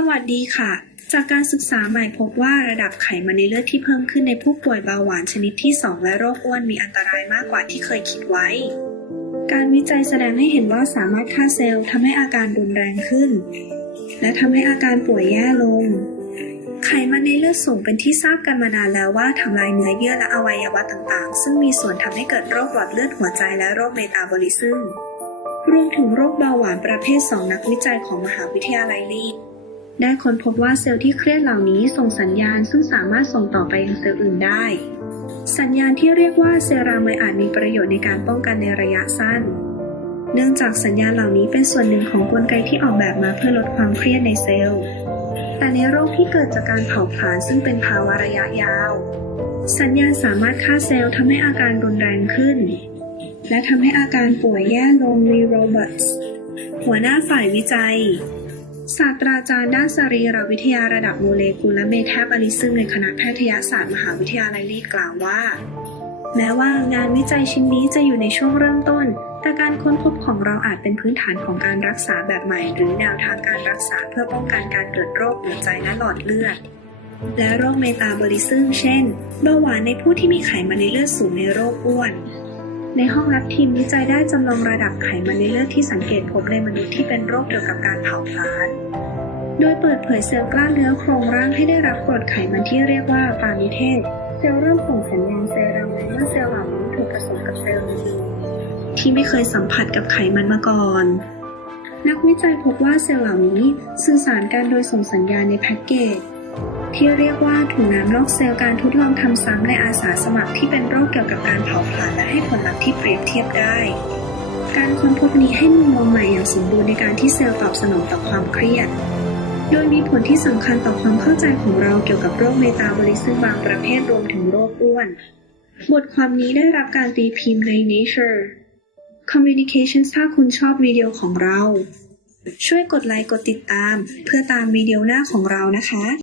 สวัสดีค่ะ จากการศึกษาใหม่พบว่าระดับไขมันในเลือดที่เพิ่มขึ้นในผู้ป่วยเบาหวานชนิดที่ 2 และโรคอ้วนมีอันตรายมากกว่าที่เคยคิดไว้ การวิจัยแสดงให้เห็นว่าสามารถฆ่าเซลล์ทำให้อาการรุนแรงขึ้น และทำให้อาการป่วยแย่ลง ไขมันในเลือดสูงเป็นที่ทราบกันมานานแล้วว่าทำลายเนื้อเยื่อและอวัยวะต่างๆ ซึ่งมีส่วนทำให้เกิดโรคหลอดเลือดหัวใจและโรคเมตาบอลิซึมรวมถึงโรคเบาหวานประเภท 2 นักวิจัยของมหาวิทยาลัยลีด ได้ค้นพบว่าเซลล์ที่เครียดเหล่านี้ส่งสัญญาณซึ่งสามารถส่งต่อไปยังเซลล์อื่นได้ สัญญาณที่เรียกว่าเซรามอยอาจมีประโยชน์ในการป้องกันในระยะสั้น เนื่องจากสัญญาณเหล่านี้เป็นส่วนหนึ่งของกลไกที่ออกแบบมาเพื่อลดความเครียดในเซลล์ แต่ในโรคที่เกิดจากการเผาผลาญซึ่งเป็นภาวะระยะยาว สัญญาณสามารถฆ่าเซลล์ทำให้อาการรุนแรงขึ้น และทำให้อาการป่วยแย่ลงรีโรเบิร์ตส์หัวหน้าฝ่ายวิจัย ศาสตราจารย์ด้านสรีรวิทยาระดับโมเลกุลและเมทาบอลิซึมในคณะแพทยศาสตร์มหาวิทยาลัยลีดกล่าวว่า แม้ว่างานวิจัยชิ้นนี้จะอยู่ในช่วงเริ่มต้น แต่การค้นพบของเราอาจเป็นพื้นฐานของการรักษาแบบใหม่ หรือแนวทางการรักษาเพื่อป้องกันการเกิดโรคหัวใจและหลอดเลือด และโรคเมตาบอลิซึมเช่นเบาหวานในผู้ที่มีไขมันในเลือดสูงในโรคอ้วนในห้องรับทีมวิจัยได้จำลองระดับไขมันในเลือดที่สังเกตพบในมนุษย์ที่เป็นโรคเกี่ยวกับการเผาผลาญ โดยเปิดเผยเซลล์กล้ามเนื้อโครงร่างให้ได้รับกรดไขมันที่เรียกว่าปานิเทศเซลล์เริ่มส่งสัญญาณเซรั่มเมื่อเซลล์เหล่านี้ถูกผสมกับเซลล์อื่นที่ไม่เคยสัมผัสกับไขมันมาก่อน นักวิจัยพบว่าเซลล์เหล่านี้สื่อสารกันโดยส่งสัญญาณในแพ็กเกจที่เรียกว่าถุงน้ำนอกเซลล์การทดลองทำซ้ำในอาสาสมัครที่เป็นโรคเกี่ยวกับการเผาผลาญและให้ผลลัพธ์ที่เปรียบเทียบได้ การค้นพบนี้ให้มุมมองใหม่อย่างสมบูรณ์ในการที่เซลล์ตอบสนองต่อความเครียด โดยมีผลที่สำคัญต่อความเข้าใจของเราเกี่ยวกับโรคเมตาบอลิซึมบางประเภทรวมถึงโรคอ้วน บทความนี้ได้รับการตีพิมพ์ใน Nature Communications ถ้าคุณชอบวิดีโอของเรา ช่วยกดไลค์กดติดตาม เพื่อตามวิดีโอหน้าของเรานะคะ